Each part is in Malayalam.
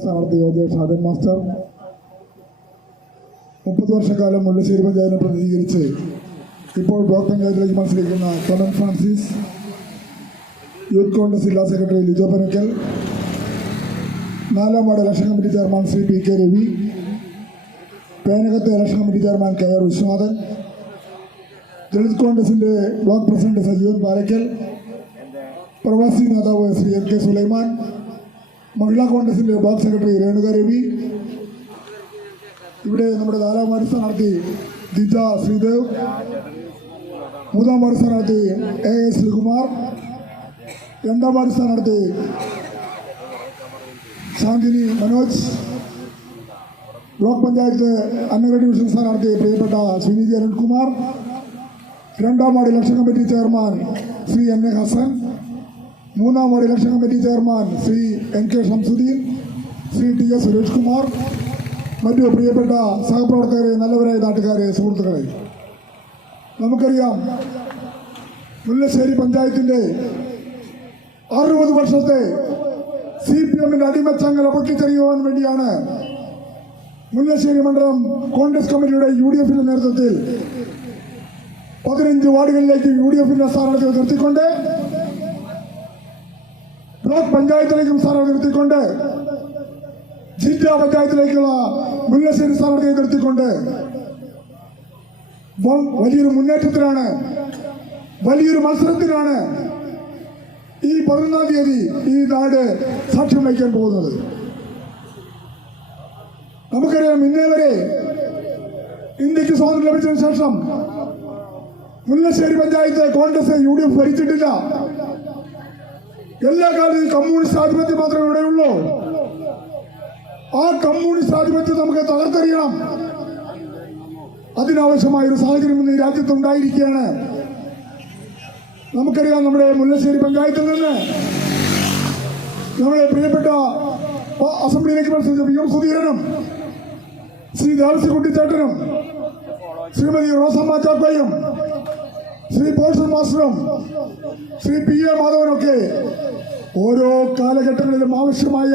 സ്ഥാനാർത്ഥി ഷാജൻ മാസ്റ്റർ 30 വർഷക്കാലം മുല്ലശ്ശേരി പഞ്ചായത്തിനെ പ്രതിനിധീകരിച്ച് ഇപ്പോൾ ബ്ലോക്ക് പഞ്ചായത്തിലേക്ക് മത്സരിക്കുന്ന കൊല്ലം ഫ്രാൻസിസ്, യൂത്ത് കോൺഗ്രസ് ജില്ലാ സെക്രട്ടറി ലിജോ പനക്കൽ, 4ാം ward election committee chairman Shri P K Ravi, പേനകത്തെ election committee chairman K R Viswanathan, Dalit കോൺഗ്രസിൻ്റെ ബ്ലോക്ക് പ്രസിഡന്റ് സജീവൻ പാലക്കൽ, പ്രവാസി നേതാവ് ശ്രീ എൻ കെ സുലൈമാൻ, മഹിളാ കോൺഗ്രസിൻ്റെ ബ്ലോക്ക് സെക്രട്ടറി രേണുക രവി, ഇവിടെ നമ്മുടെ 4ാം വാർഡ് സ്ഥാനാർത്ഥി ദിജ ശ്രീദേവ്, 3ാം വാർഡ് സ്ഥാനാർത്ഥി എ എസ് ശ്രീകുമാർ, 2ാം വാർഡ് സ്ഥാനാർത്ഥി ശാന്തിനി മനോജ്, ബ്ലോക്ക് പഞ്ചായത്ത് അന്നഗഡ് ഡിവിഷൻ സ്ഥാനാർത്ഥി പ്രിയപ്പെട്ട ശ്രീനിധി അരുൺകുമാർ, 2ാം വാർഡ് election committee chairman Shri N A Hasan, 3ാം വാർഡ് election committee chairman Shri N K Shamsuddin, Shri T S Suresh Kumar, മറ്റു പ്രിയപ്പെട്ട സഹപ്രവർത്തകരെ, നല്ലവരായ നാട്ടുകാരെ, സുഹൃത്തുക്കളെ, നമുക്കറിയാം മുല്ലശ്ശേരി പഞ്ചായത്തിൻ്റെ 60 വർഷത്തെ CPM-ന്റെ അടിമച്ചങ്ങല പൊട്ടിച്ചെറിയുവാൻ വേണ്ടിയാണ് മുല്ലശ്ശേരി മണ്ഡലം കോൺഗ്രസ് കമ്മിറ്റിയുടെ UDF-ന്റെ നേതൃത്വത്തിൽ 15 വാർഡുകളിലേക്ക് UDF-ന്റെ സ്ഥാനാർത്ഥികൾ നിർത്തിക്കൊണ്ട് ബ്ലോക്ക് പഞ്ചായത്തിലേക്കും സ്ഥാനാർത്ഥി നിർത്തിക്കൊണ്ട് ജില്ലാ പഞ്ചായത്തിലേക്കുള്ള മുല്ലശ്ശേരി സ്ഥാനാർത്ഥിയെ നിർത്തിക്കൊണ്ട് വലിയൊരു മുന്നേറ്റത്തിനാണ്, വലിയൊരു മത്സരത്തിനാണ് ഈ 11-ാം തീയതി ഈ നാട് സാക്ഷ്യം വഹിക്കാൻ പോകുന്നത്. നമുക്കറിയാം, ഇന്നേ വരെ ഇന്ത്യക്ക് സ്വാതന്ത്ര്യം ലഭിച്ചതിന് ശേഷം മുല്ലശ്ശേരി പഞ്ചായത്ത് കോൺഗ്രസ് UDF ഭരിച്ചിട്ടില്ല. എല്ലാ കാലത്തും കമ്മ്യൂണിസ്റ്റ് ആധിപത്യം മാത്രമേ ഇവിടെയുള്ളൂ. ആ കമ്മ്യൂണിസ്റ്റ് ആധിപത്യം നമുക്ക് തകർത്തെറിയണം. അതിനാവശ്യമായൊരു സാഹചര്യം ഇന്ന് ഈ രാജ്യത്തുണ്ടായിരിക്കുകയാണ്. നമുക്കറിയാം, നമ്മുടെ മുല്ലശ്ശേരി പഞ്ചായത്തിൽ നിന്ന് നമ്മുടെ പ്രിയപ്പെട്ട അസംബ്ലിയിലേക്ക് മത്സരിച്ച പി എം സുധീരനും ശ്രീ ദേവസി കുട്ടിച്ചേട്ടനും ശ്രീമതി റോസമ്മ ചാക്കോയും ശ്രീ പോൾസൺ മാസ്റ്ററും ശ്രീ പി എ മാധവനൊക്കെ ഓരോ കാലഘട്ടങ്ങളിലും ആവശ്യമായ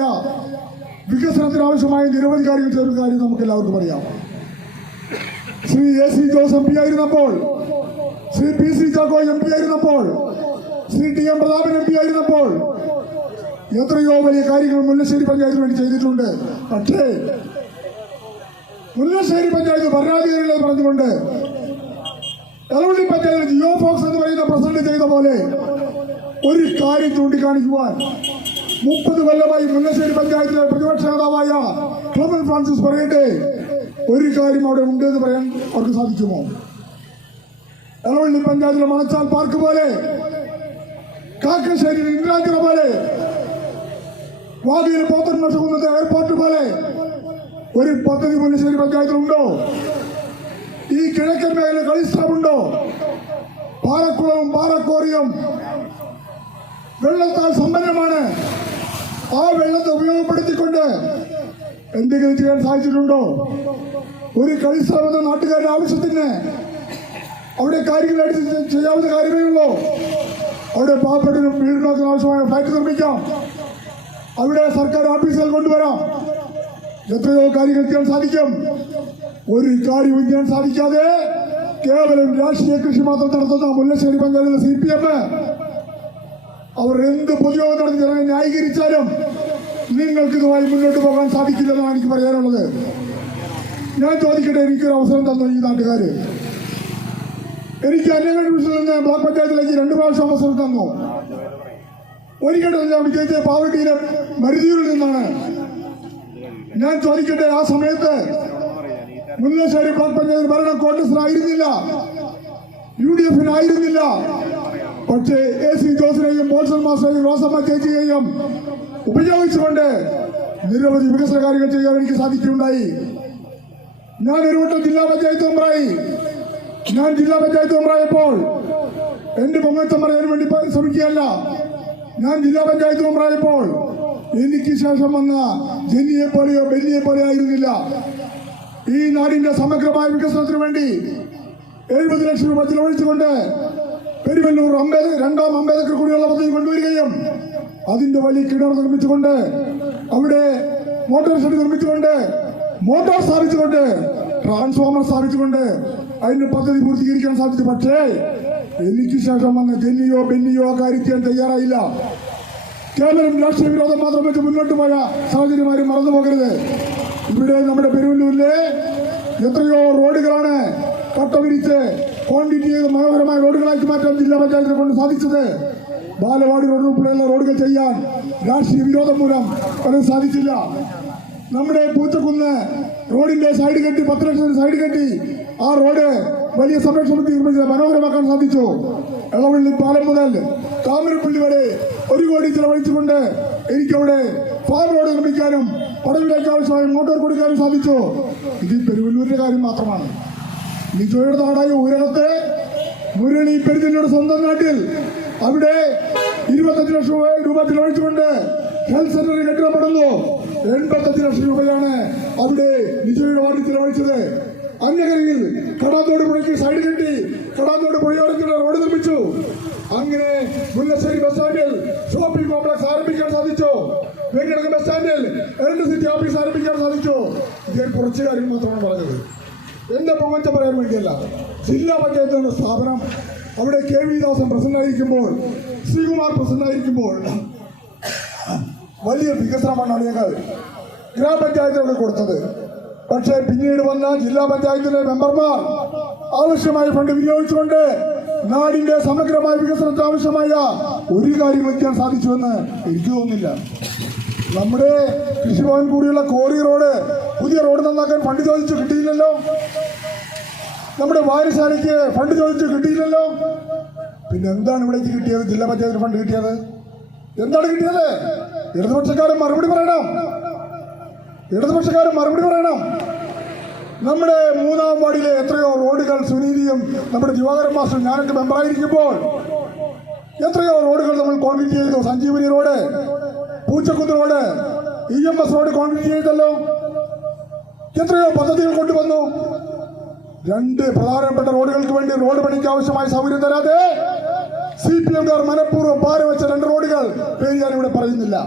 വികസനത്തിനാവശ്യമായ നിരവധി കാര്യങ്ങൾ ചെയ്ത കാര്യം നമുക്ക് എല്ലാവർക്കും അറിയാം. ശ്രീ AC ജോസ് MP ആയിരുന്നപ്പോൾ, ശ്രീ PC ചാക്കോ MP ആയിരുന്നപ്പോൾ, ശ്രീ TM പ്രതാപൻ MP ആയിരുന്നപ്പോൾ എത്രയോ വലിയ കാര്യങ്ങൾ മുല്ലശ്ശേരി പഞ്ചായത്തിന് വേണ്ടി ചെയ്തിട്ടുണ്ട്. പക്ഷേ മുല്ലശ്ശേരി പഞ്ചായത്ത് ഭരണാധികാരികളെ പറഞ്ഞുകൊണ്ട് എളവള്ളി പഞ്ചായത്തിൽ ജിയോ ഫോക്സ് എന്ന് പറയുന്ന പ്രസിഡന്റ് ചെയ്ത പോലെ ഒരു കാര്യം ചൂണ്ടിക്കാണിക്കുവാൻ 30 കൊല്ലമായി മുല്ലശ്ശേരി പഞ്ചായത്തിലെ പ്രതിപക്ഷ നേതാവായ ക്ലെമൻ ഫ്രാൻസിസ് പറയട്ടെ, ഒരു കാര്യം അവിടെ ഉണ്ട് എന്ന് പറയാൻ അവർക്ക് സാധിക്കുമോ? എളവള്ളി പഞ്ചായത്തിലെ മണച്ചാൽ പാർക്ക് പോലെ, കാക്കശ്ശേരി ഇന്ദിരാഞ്ചിറ പോലെ, വാദിയിലെ പോത്തൻകുന്നത്തെ എയർപോർട്ട് പോലെ ഒരു പദ്ധതി മുല്ലശ്ശേരി പഞ്ചായത്തിലുണ്ടോ? ഈ കിഴക്കൻ മേഖല കളിസ്ഥലമുണ്ടോ? പാറക്കുളവും പാറക്കോറിയും വെള്ളത്താൽ സമ്പന്നമാണ്. ആ വെള്ളത്തെ ഉപയോഗപ്പെടുത്തിക്കൊണ്ട് എന്തെങ്കിലും ചെയ്യാൻ സാധിച്ചിട്ടുണ്ടോ? ഒരു കളിസ്ഥലം എന്ന നാട്ടുകാരുടെ ആവശ്യത്തിന് അവിടെ കാര്യങ്ങൾ ചെയ്യാവുന്ന കാര്യമേ ഉള്ളൂ. അവിടെ പാവപ്പെട്ടതിനും വീടിനൊക്കെ ആവശ്യമായ ഫ്ലാറ്റ് നിർമ്മിക്കാം, അവിടെ സർക്കാർ ഓഫീസുകൾ കൊണ്ടുവരാം, എത്രയോ കാര്യങ്ങൾ ചെയ്യാൻ സാധിക്കും. ഒരു കാര്യവും ചെയ്യാൻ സാധിക്കാതെ കേവലം രാഷ്ട്രീയ കൃഷി മാത്രം നടത്തുന്ന മുല്ലശ്ശേരി പഞ്ചായത്തിലെ CPM അവർ എന്ത് പൊതുയോഗം നടത്തി ജനങ്ങളെ ന്യായീകരിച്ചാലും നിങ്ങൾക്ക് ഇതുമായി മുന്നോട്ട് പോകാൻ സാധിക്കില്ലെന്നാണ് എനിക്ക് പറയാനുള്ളത്. ഞാൻ ചോദിക്കട്ടെ, എനിക്കൊരു അവസരം തന്നു ഈ നാട്ടുകാർ. എനിക്ക് അന്നഗഡ് ഡിവിഷനിൽ നിന്ന് ബ്ലോക്ക് പഞ്ചായത്തിലേക്ക് 2 പ്രാവശ്യം അവസരം തന്നു. ഒരിക്കലും ഞാൻ വിജയിച്ച പാവട്ടിയിലെ മരുതിയൂരിൽ നിന്നാണ്. ഞാൻ ചോദിക്കട്ടെ, ആ സമയത്ത് മുല്ലശ്ശേരി ബ്ലോക്ക് പഞ്ചായത്ത് ഭരണം കോൺഗ്രസിനായിരുന്നില്ല, UDF-നായിരുന്നില്ല. പക്ഷേ AC ജോസിനെയും പോൾസൺ മാസ്റ്ററെയും റോസമ്മ ചേച്ചിയെയും ഉപയോഗിച്ചുകൊണ്ട് നിരവധി വികസന കാര്യങ്ങൾ ചെയ്യാൻ എനിക്ക് സാധിക്കുകയുണ്ടായി. ഞാൻ ഒരു വട്ടം ജില്ലാ പഞ്ചായത്ത് മെമ്പറായി. ഞാൻ ജില്ലാ പഞ്ചായത്ത് മെമ്പറായപ്പോൾ എന്റെ പൊങ്ങച്ചം പറയാൻ വേണ്ടി ശ്രമിക്കുകയല്ല. ഞാൻ ജില്ലാ പഞ്ചായത്ത് മെമ്പറായപ്പോൾ എനിക്ക് ശേഷം വന്ന ജെന്നിയെ പോലെയോ ബെന്നിയെ പോലെയോ ആയിരുന്നില്ല. ഈ നാടിന്റെ സമഗ്രമായ വികസനത്തിന് വേണ്ടി 70 ലക്ഷം രൂപ ചിലവഴിച്ചുകൊണ്ട് പെരുവല്ലൂർ 2ാം അംബേദ്കർ കുടിവെള്ള പദ്ധതി കൊണ്ടുവരികയും അതിന്റെ വലിയ കിണർ നിർമ്മിച്ചുകൊണ്ട് അവിടെ മോട്ടോർ ഷെഡ് നിർമ്മിച്ചുകൊണ്ട്, മോട്ടോർ സ്ഥാപിച്ചുകൊണ്ട്, ട്രാൻസ്ഫോമർ സ്ഥാപിച്ചുകൊണ്ട് അതിന്റെ പദ്ധതി പൂർത്തീകരിക്കാൻ സാധിച്ചു. പക്ഷേ എനിക്ക് ശേഷം വന്ന ജെന്നിയോ ബെന്നിയോ കാര്യത്തിൽ തയ്യാറായില്ല. കേവലം രാഷ്ട്രീയ വിരോധം മാത്രം വെച്ച് മുന്നോട്ട് പോയ സാഹചര്യമാരും മറന്നു പോകരുത്. ഇവിടെ നമ്മുടെ പെരുവല്ലൂരിലെ എത്രയോ റോഡുകളാണ് കട്ട വിരിച്ച് കോൺക്രീറ്റ് ചെയ്ത് മനോഹരമായ റോഡുകളാക്കി മാറ്റാൻ ജില്ലാ പഞ്ചായത്തിനെ കൊണ്ട് സാധിച്ചത്. ബാലവാടി റോഡ് ഉൾപ്പെടെയുള്ള റോഡുകൾ ചെയ്യാൻ രാഷ്ട്രീയ വിരോധം മൂലം അത് സാധിച്ചില്ല. നമ്മുടെ പൂച്ചക്കുന്ന് റോഡിന്റെ സൈഡ് കെട്ടി 10 ലക്ഷത്തിന് സൈഡ് കെട്ടി ആ റോഡ് വലിയ സംരക്ഷണത്തിൽ നിർമ്മിച്ച് മനോഹരമാക്കാൻ സാധിച്ചു. എളവള്ളി പാലം മുതൽ താമരപ്പള്ളി വരെ 1 കോടി ചെലവഴിച്ചുകൊണ്ട് എനിക്കവിടെ ഫാം റോഡ് നിർമ്മിക്കാനും പടവിലേക്ക് ആവശ്യമായ മോട്ടോർ കൊടുക്കാനും സാധിച്ചു. ഇത് പെരുവല്ലൂരിന്റെ കാര്യം മാത്രമാണ്. നിജോയുടെ നാടായ ഊരകത്തെ മുരളി പെരുതിന്റെ സ്വന്തം നാട്ടിൽ അവിടെ 25 ലക്ഷം രൂപ ചെലവഴിച്ചുകൊണ്ട് ഹെൽത്ത് സെന്റർ കെട്ടിടപ്പെടുന്നു. 85 ലക്ഷം രൂപയാണ് അവിടെ നിജോയുടെ വാർഡിൽ ചെലവഴിച്ചത്. അന്നകരയിൽ കടാത്തോട് പുഴയ്ക്ക് സൈഡ് കെട്ടി കടാത്തോട് പുഴയോരത്തിലുള്ള റോഡ് നിർമ്മിച്ചു. അങ്ങനെ മുല്ലശ്ശേരി ബസ് സ്റ്റാൻഡിൽ ഷോപ്പിംഗ് കോംപ്ലക്സ് ആരംഭിക്കാൻ സാധിച്ചു. വെങ്കിടകം ബസ് സ്റ്റാൻഡിൽ ഇലക്ട്രിസിറ്റി ഓഫീസ് ആരംഭിക്കാൻ സാധിച്ചു. ഇത് കുറച്ച് കാര്യങ്ങൾ മാത്രമാണ് പറഞ്ഞത്. എന്റെ പ്രപഞ്ചം പറയാൻ വേണ്ടിയല്ല. ജില്ലാ പഞ്ചായത്തിന്റെ സ്ഥാപനം അവിടെ കെ വി ദാസൻ പ്രസിഡന്റായിരിക്കുമ്പോൾ, ശ്രീകുമാർ പ്രസിഡന്റായിരിക്കുമ്പോൾ വലിയ വികസനമാണ് ഞങ്ങൾ ഗ്രാമപഞ്ചായത്തിനോട് കൊടുത്തത്. പക്ഷേ പിന്നീട് വന്ന ജില്ലാ പഞ്ചായത്തിലെ മെമ്പർമാർ ആവശ്യമായ ഫണ്ട് വിനിയോഗിച്ചുകൊണ്ട് നാടിന്റെ സമഗ്രമായ വികസനത്തിന് ആവശ്യമായ ഒരു കാര്യം വയ്ക്കാൻ സാധിച്ചുവെന്ന് എനിക്ക് തോന്നുന്നില്ല. നമ്മുടെ കൃഷിഭവൻ കൂടിയുള്ള കോറി റോഡ്, പുതിയ റോഡ് നന്നാക്കാൻ ഫണ്ട് ചോദിച്ചു കിട്ടിയില്ലല്ലോ. നമ്മുടെ വായനശാലയ്ക്ക് ഫണ്ട് ചോദിച്ചു കിട്ടിയില്ലല്ലോ. പിന്നെ എന്താണ് ഇവിടേക്ക് കിട്ടിയത്? ജില്ലാ പഞ്ചായത്തിന് ഫണ്ട് കിട്ടിയത് എന്താണ് കിട്ടിയത്? ഇടതുപക്ഷക്കാരൻ മറുപടി പറയണം. നമ്മുടെ 3-ാം വാർഡിലെ എത്രയോ റോഡുകൾ സുനീതിയും നമ്മുടെ ദിവാകരൻ മാസ്റ്റർ ഞാനൊക്കെ മെമ്പറായിരിക്കുമ്പോൾ എത്രയോ റോഡുകൾ നമ്മൾ കോൺക്രീറ്റ് ചെയ്തു. Sanjeevani road, Poochakkunnu road, EMS road concrete ചെയ്തല്ലോ. എത്രയോ പദ്ധതികൾ കൊണ്ടുവന്നു. 2 പ്രധാനപ്പെട്ട റോഡുകൾക്ക് വേണ്ടി റോഡ് പണിക്ക് ആവശ്യമായ സൗകര്യം തരാതെ CPM മനഃപൂർവ്വം പാര വെച്ച 2 റോഡുകൾ പേര് ഞാനിവിടെ പറയുന്നില്ല.